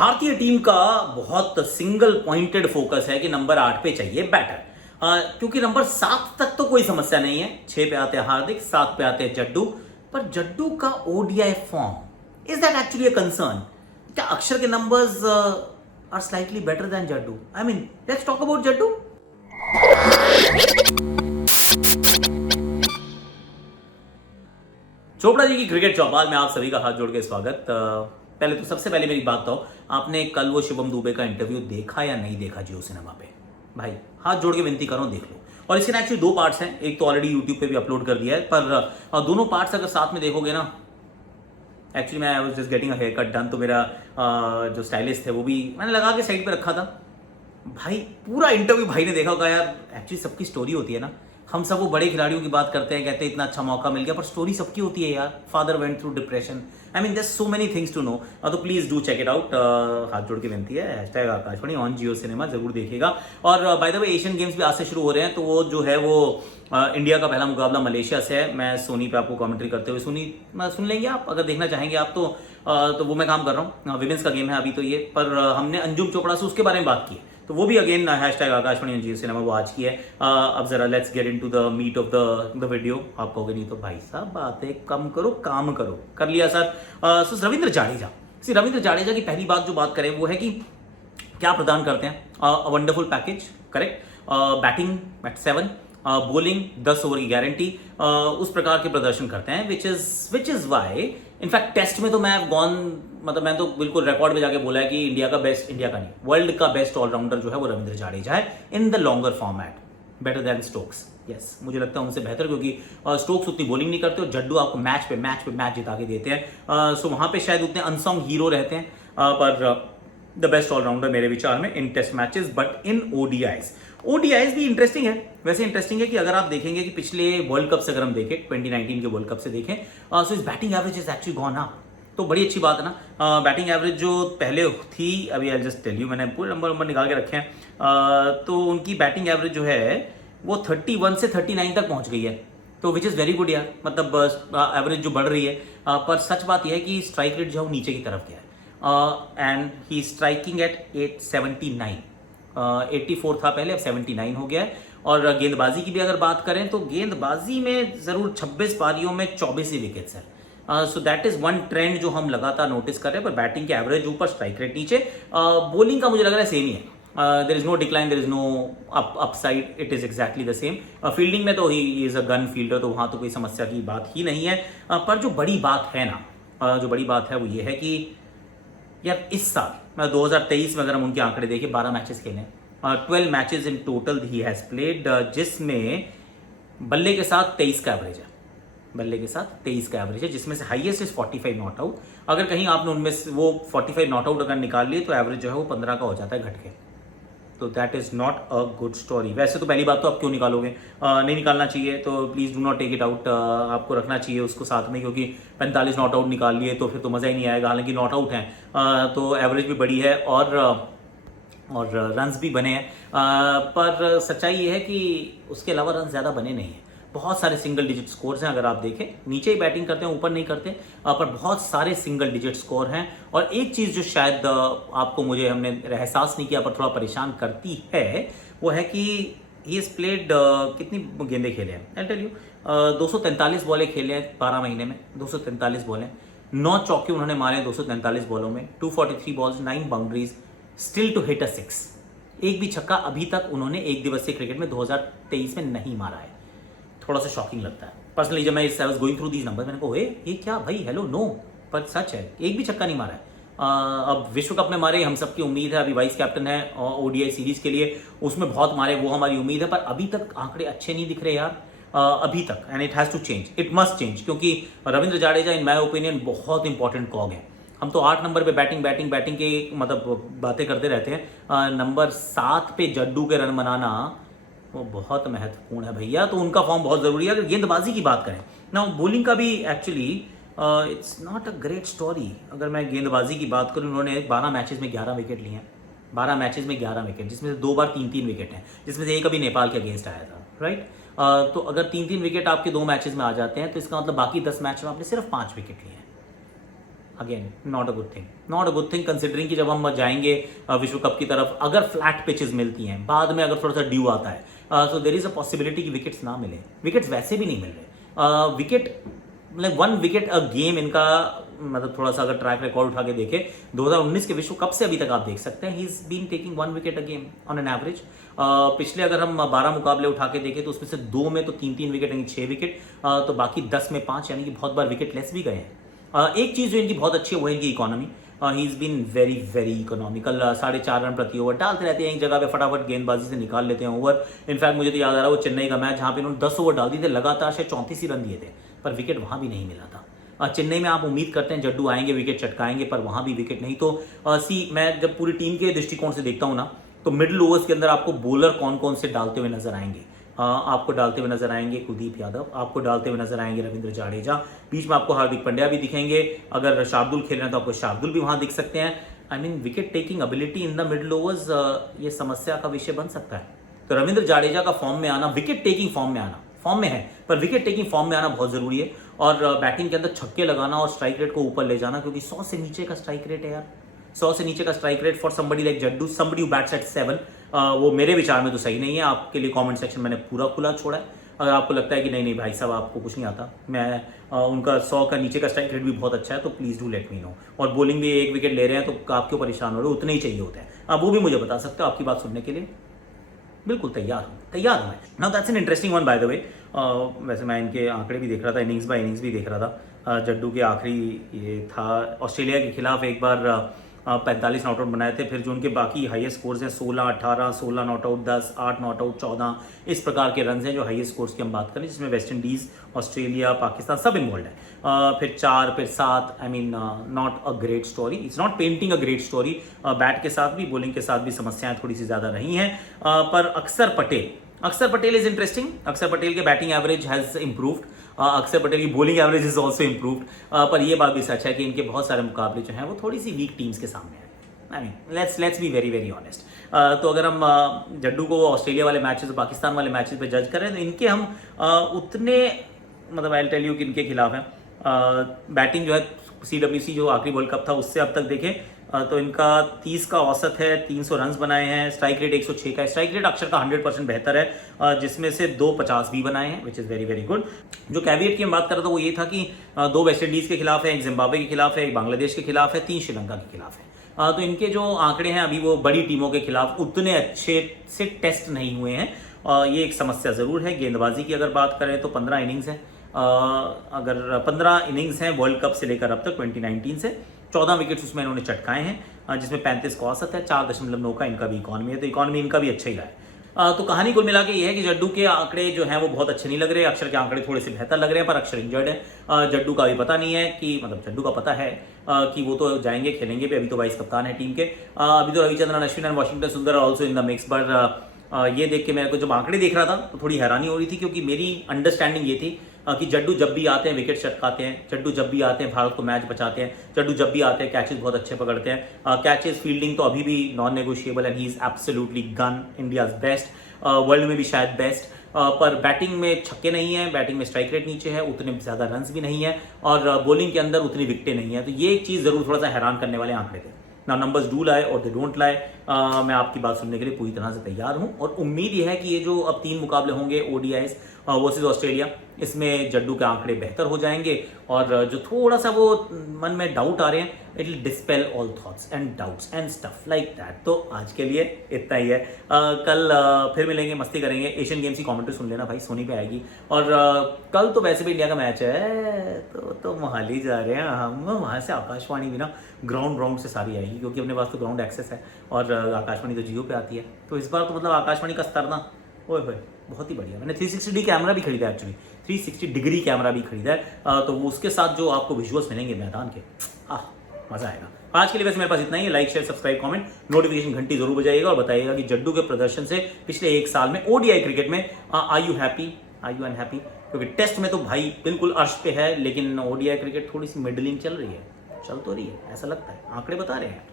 भारतीय टीम का बहुत सिंगल पॉइंटेड फोकस है कि नंबर 8 पे चाहिए बैटर। क्योंकि नंबर 7 तक तो कोई समस्या नहीं है। 6 पे आते हैं हार्दिक, 7 पे आते हैं जड्डू। पर जड्डू का ODI form, is that actually a concern? क्या अक्षर के numbers are slightly better than Jaddu? I mean, let's talk about Jaddu. Chopra ji की क्रिकेट चौपाल में आप सभी का हाथ जोड़ के स्वागत। पहले तो सबसे पहले मेरी बात तो, आपने कल वो शुभम दुबे का इंटरव्यू देखा या नहीं देखा जियो सिनेमा पे? भाई हाथ जोड़ के विनती करो, देख लो। और इसके ना एक्चुअली 2 पार्ट्स हैं। एक तो ऑलरेडी यूट्यूब पे भी अपलोड कर दिया है, पर दोनों पार्ट्स अगर साथ में देखोगे ना, एक्चुअली मैं I was just getting a haircut done, तो मेरा जो स्टाइलिस्ट थे वो भी मैंने लगा के साइड पे रखा था। भाई पूरा इंटरव्यू भाई ने देखा होगा यार। एक्चुअली सबकी स्टोरी होती है ना। हम सब वो बड़े खिलाड़ियों की बात करते हैं, कहते हैं इतना अच्छा मौका मिल गया, पर स्टोरी सबकी होती है यार। Father went through depression, I mean there so many things to know. तो please do check it out. हाथ जोड़ के विनती है, hashtag Aakashvani on Jio cinema जरूर देखिएगा। और by the way Asian games भी आज से शुरू हो रहे हैं, तो वो जो है वो इंडिया का पहला मुकाबला मलेशिया से है। मैं सोनी पे आपको कमेंट्री करते हुए सुन लेंगे आप, अगर देखना चाहेंगे आप तो वो मैं काम कर रहा हूँ। विमेंस का गेम है अभी तो ये, पर हमने अंजुम चोपड़ा से उसके बारे में बात की, तो वो भी again hashtag Akashvani Jio cinema वो आज की है। अब जरा let's get into the meat of the video. आप कहोगे नहीं तो भाई साहब बातें कम करो, काम करो। कर लिया सर। सो रविंद्र जाडेजा, रविंद्र जाडेजा की पहली बात जो बात करें वो है कि क्या प्रदान करते हैं। Wonderful package, correct. Batting at 7, bowling 10 over की गारंटी, उस प्रकार के प्रदर्शन करते हैं, which is why in fact test में तो मैं मतलब मैं तो बिल्कुल रिकॉर्ड में जाके बोला है कि इंडिया का बेस्ट, इंडिया का नहीं वर्ल्ड का बेस्ट ऑलराउंडर जो है वो रविंद्र जाडेजा है in the longer format, better than Stokes. Yes, मुझे लगता है उनसे बेहतर, क्योंकि स्टोक्स उतनी बॉलिंग नहीं करते और जड्डू आपको मैच पे मैच जिता के देते हैं। सो वहां पे शायद उतने अनसॉन्ग हीरो रहते हैं, पर द बेस्ट ऑलराउंडर मेरे विचार में in test matches. But in ODIs भी इंटरेस्टिंग है। वैसे इंटरेस्टिंग है कि अगर आप देखेंगे कि पिछले वर्ल्ड कप से अगर हम देखें, 2019 के वर्ल्ड कप से देखें, सो इस batting average is actually gone up. तो बड़ी अच्छी बात है ना। बैटिंग एवरेज जो पहले थी, अभी आई जस्ट टेल यू, मैंने पूरे नंबर निकाल के रखे हैं। तो उनकी बैटिंग एवरेज जो है वो 31 से 39 तक पहुंच गई है, तो विच इज़ वेरी गुड यार। मतलब एवरेज जो बढ़ रही है, पर सच बात यह है कि स्ट्राइक रेट जो है वो नीचे की तरफ गया है। एंड ही स्ट्राइकिंग एट 879, 84 था पहले, अब 79 हो गया है। और गेंदबाजी की भी अगर बात करें तो गेंदबाजी में जरूर 26 पारियों में 24 ही विकेट्स है। So that is one trend जो हम लगातार नोटिस कर रहे हैं। पर बैटिंग के एवरेज ऊपर, स्ट्राइक रेट नीचे। बॉलिंग का मुझे लग रहा है सेम ही है। There is no decline, there is no upside, it is exactly the same. Fielding में तो he is a gun fielder, तो वहां तो कोई समस्या की बात ही नहीं है। पर जो बड़ी बात है ना, जो बड़ी बात है वो ये है कि यार इस साल 2023 में अगर हम उनके आंकड़े देखें, 12 मैचेस खेले, 12 matches in total he has played, जिसमें बल्ले के साथ 23 का एवरेज है। बल्ले के साथ 23 का एवरेज है, जिसमें से हाईएस्ट इज 45 नॉट आउट। अगर कहीं आपने उनमें से वो 45 नॉट आउट अगर निकाल लिए तो एवरेज जो है वो 15 का हो जाता है घट के। तो that is not a good story. वैसे तो पहली बात तो आप क्यों निकालोगे, नहीं निकालना चाहिए, तो please do not take it out. आपको रखना चाहिए उसको साथ में, क्योंकि 45 नॉट आउट निकाल लिए तो फिर तो मजा ही नहीं आएगा। हालांकि नॉट आउट हैं, तो एवरेज भी बड़ी है और रन्स भी बने हैं। पर सच्चाई ये है कि उसके अलावा रन ज्यादा बने नहीं हैं। बहुत सारे सिंगल डिजिट स्कोर्स हैं, अगर आप देखें नीचे ही बैटिंग करते हैं, ऊपर नहीं करते, पर बहुत सारे सिंगल डिजिट स्कोर हैं। और एक चीज़ जो शायद आपको, मुझे हमने एहसास नहीं किया पर थोड़ा परेशान करती है, वो है कि ही इज प्लेड, कितनी गेंदे खेले हैं आई टेल यू। 243 बॉलें खेले हैं 12 महीने में, 243 बॉलें, 9 चौके उन्होंने मारे 243 बॉलों में, 243 balls, 9 boundaries, still to hit a 6। एक भी छक्का अभी तक उन्होंने एक दिवसीय क्रिकेट में 2023 में नहीं मारा है। थोड़ा सा शॉकिंग लगता है पर्सनली। जब मैं I was going through these number, मैंने कहा ये क्या भाई, हेलो नो, पर सच है, एक भी छक्का नहीं मारा है। अब विश्व कप में मारे, हम सबकी उम्मीद है, अभी वाइस कैप्टन है ओडीआई सीरीज के लिए, उसमें बहुत मारे, वो हमारी उम्मीद है। पर अभी तक आंकड़े अच्छे नहीं दिख रहे यार, अभी तक। And it has to change, it must change, क्योंकि Ravindra Jadeja in my opinion बहुत इंपॉर्टेंट कॉग है। हम तो 8 नंबर पे बैटिंग के मतलब बातें करते रहते हैं, नंबर 7 पे जड्डू के रन बनाना वो बहुत महत्वपूर्ण है भैया। तो उनका फॉर्म बहुत जरूरी है। अगर गेंदबाजी की बात करें ना, बॉलिंग का भी actually it's not a great story. अगर मैं गेंदबाजी की बात करूं, उन्होंने 12 मैचेस में 11 विकेट लिए हैं, 12 मैचेस में 11 विकेट, जिसमें से 2 बार 3-3 विकेट हैं, जिसमें से एक अभी नेपाल के अगेंस्ट आया था, राइट। तो अगर 3-3 विकेट आपके 2 मैचेस में आ जाते हैं, तो इसका मतलब बाकी 10 मैच में आपने सिर्फ 5 विकेट लिए हैं। Again not a good thing considering कि जब हम जाएंगे विश्व कप की तरफ, अगर फ्लैट पिचेस मिलती हैं, बाद में अगर थोड़ा सा ड्यू आता है, so there is a possibility कि विकेट्स ना मिले। विकेट्स वैसे भी नहीं मिल रहे, विकेट मतलब 1 विकेट अ गेम इनका, मतलब थोड़ा सा अगर ट्रैक रिकॉर्ड उठा के देखे 2019 के विश्व कप से अभी तक आप देख सकते हैं, he is been taking 1 wicket a game on an average. पिछले अगर हम 12 मुकाबले उठा के देखें तो उसमें से 2 में तो 3-3 विकेट यानी 6 विकेट, तो बाकी 10 में 5 यानी कि बहुत बार विकेट लेस भी गए हैं। एक चीज़ जो इनकी बहुत अच्छी है वो है इनकी economy. He is been very very economical, 4.5 run प्रति ओवर डालते रहते हैं, एक जगह पे फटाफट गेंदबाजी से निकाल लेते हैं ओवर। इनफैक्ट मुझे तो याद आ रहा है वो चेन्नई का मैच जहाँ पे इन्होंने 10 ओवर डाल दिए थे लगातार, शायद 34 ही रन दिए थे, पर विकेट वहाँ भी नहीं मिला था। चेन्नई में आप उम्मीद करते हैं जड्डू आएंगे विकेट चटकाएंगे, पर वहाँ भी विकेट नहीं। तो मैं जब पूरी टीम के दृष्टिकोण से देखता हूँ ना, तो मिडिल ओवर्स के अंदर आपको बॉलर कौन कौन से डालते हुए नजर आएंगे। आपको डालते हुए नजर आएंगे कुलदीप यादव, आपको डालते हुए नजर आएंगे रविंद्र जाडेजा, बीच में आपको हार्दिक पांड्या भी दिखेंगे, अगर शार्दुल खेल रहे हैं तो आपको शार्दुल भी वहां दिख सकते हैं। I mean wicket taking ability in the middle overs ये समस्या का विषय बन सकता है। तो रविंद्र जाडेजा का फॉर्म में आना, विकेट टेकिंग फॉर्म में आना, फॉर्म में है पर विकेट टेकिंग फॉर्म में आना बहुत जरूरी है। और बैटिंग के अंदर छक्के लगाना और स्ट्राइक रेट को ऊपर ले जाना, क्योंकि 100 से नीचे का स्ट्राइक रेट है यार, 100 से नीचे का strike rate for somebody like Jaddu, somebody who bats at 7, वो मेरे विचार में तो सही नहीं है। आपके लिए कमेंट सेक्शन मैंने पूरा खुला छोड़ा है, अगर आपको लगता है कि नहीं भाई साहब आपको कुछ नहीं आता, मैं उनका 100 का नीचे का स्ट्राइक रेट भी बहुत अच्छा है, तो please do let me know. और बॉलिंग भी 1 विकेट ले रहे हैं तो आप क्यों परेशान हो रहे हो, उतने ही चाहिए होते हैं, आप वो भी मुझे बता सकते हो। आपकी बात सुनने के लिए बिल्कुल तैयार हूँ मैं। Now that's an interesting one by the वे। वैसे मैं इनके आंकड़े भी देख रहा था, इनिंग्स बाय इनिंग्स भी देख रहा था। जड्डू के आखिरी ये था ऑस्ट्रेलिया के खिलाफ एक बार 45 नॉट आउट बनाए थे, फिर जो उनके बाकी हाईएस्ट स्कोर्स हैं 16, 18, 16 नॉट आउट, 10, 8 नॉट आउट, 14, इस प्रकार के रन हैं जो हाईएस्ट स्कोर्स की हम बात करें, जिसमें वेस्ट इंडीज, ऑस्ट्रेलिया, पाकिस्तान सब इन्वॉल्व है। फिर 4, फिर 7, I mean not a great story, it's not painting a great story. Bat के साथ भी बॉलिंग के साथ भी समस्याएं थोड़ी सी ज्यादा रही हैं, पर अक्षर पटेल इज इंटरेस्टिंग। अक्षर पटेल के बैटिंग एवरेज हैज इंप्रूव्ड, अक्षर पटेल की bowling average is also improved, पर यह बात भी सच है कि इनके बहुत सारे मुकाबले जो हैं वो थोड़ी सी वीक टीम्स के सामने हैं। आई mean let's be very very honest. तो अगर हम जड्डू को ऑस्ट्रेलिया वाले मैचेस, पाकिस्तान वाले मैचेस पे जज करें तो इनके हम उतने, मतलब आई टेल यू कि इनके खिलाफ हैं। बैटिंग जो है CWC जो आखिरी वर्ल्ड कप था उससे अब तक देखें तो इनका 30 का औसत है, 300 रन बनाए हैं, स्ट्राइक रेट 106 का है। स्ट्राइक रेट अक्षर का 100% बेहतर है, जिसमें से 2 50 भी बनाए हैं, which is very very good. जो कैविएट की हम बात कर रहा था वो ये था कि 2 वेस्ट इंडीज़ के खिलाफ है, 1 जिम्बाब्वे के खिलाफ है, 1 बांग्लादेश के खिलाफ है, 3 श्रीलंका के खिलाफ है। तो इनके जो आंकड़े हैं अभी वो बड़ी टीमों के खिलाफ उतने अच्छे से टेस्ट नहीं हुए हैं, ये एक समस्या ज़रूर है। गेंदबाजी की अगर बात करें तो 15 इनिंग्स हैं, अगर 15 इनिंग्स हैं वर्ल्ड कप से लेकर अब तक 2019 से, 14 विकेट्स उसमें इन्होंने चटकाए हैं, जिसमें 35 का औसत है, 4.9 का इनका भी इकॉनमी है, तो इकॉनमी इनका भी अच्छा ही रहा है। तो कहानी कुल मिला के ये है कि जड्डू के आंकड़े जो हैं वो बहुत अच्छे नहीं लग रहे, अक्षर के आंकड़े थोड़े से बेहतर लग रहे हैं, पर अक्षर इंजर्ड है। जड्डू का भी पता नहीं है कि, मतलब जड्डू का पता है कि वो तो जाएंगे खेलेंगे भी, अभी तो वाइस कप्तान है टीम के। अभी तो रविचंद्रन अश्विन एंड वाशिंगटन सुंदर ऑल्सो इन द मिक्स, पर ये देख के मेरे को जब आंकड़े देख रहा था तो थोड़ी हैरानी हो रही थी, क्योंकि मेरी अंडरस्टैंडिंग ये थी कि जड्डू जब भी आते हैं विकेट चटकाते हैं, जड्डू जब भी आते हैं भारत को मैच बचाते हैं, जड्डू जब भी आते हैं कैचेस बहुत अच्छे पकड़ते हैं। कैचेस फील्डिंग तो अभी भी non negotiable and he is absolutely gun, India's best, world में भी शायद बेस्ट। पर बैटिंग में छक्के नहीं है, बैटिंग में स्ट्राइक रेट नीचे है, उतने ज़्यादा रन्स भी नहीं है, और बॉलिंग के अंदर उतनी विकेटें नहीं है। तो ये एक चीज़ ज़रूर थोड़ा सा हैरान करने वाले आंकड़े थे। ना नंबर्स डू लाए और दे डोंट लाए, मैं आपकी बात सुनने के लिए पूरी तरह से तैयार हूं, और उम्मीद यह है कि ये जो अब 3 मुकाबले होंगे ODIs वर्सेस ऑस्ट्रेलिया, इसमें जड्डू के आंकड़े बेहतर हो जाएंगे, और जो थोड़ा सा वो मन में डाउट आ रहे हैं, it will dispel all thoughts and doubts and stuff like that. तो आज के लिए इतना ही है, कल फिर मिलेंगे, मस्ती करेंगे। एशियन गेम्स की कमेंट्री सुन लेना भाई, सोनी पे आएगी, और कल तो वैसे भी इंडिया का मैच है, तो मोहाली जा रहे हैं हम, वहाँ से आकाशवाणी भी ना ग्राउंड से सारी आएगी, क्योंकि अपने पास तो ग्राउंड एक्सेस है, और आकाशवाणी तो जियो पे आती है। तो इस बार तो मतलब आकाशवाणी का स्तर ना ओए होए बहुत ही बढ़िया। मैंने 360 कैमरा भी खरीदा है, एक्चुअली 360 डिग्री कैमरा भी खरीदा है, तो वो उसके साथ जो आपको विजुअल्स मिलेंगे मैदान के, मजा आएगा। आज के लिए वैसे मेरे पास इतना ही है। Like, share, subscribe, comment, notification घंटी जरूर बजाइएगा, और बताइएगा कि जड्डू के प्रदर्शन से पिछले 1 साल में ODI क्रिकेट में are you happy, are you unhappy? क्योंकि टेस्ट में तो भाई बिल्कुल अर्श पे है, लेकिन ODI क्रिकेट थोड़ी सी मिडलिंग चल रही है, चल तो रही है, ऐसा लगता है, आंकड़े बता रहे हैं।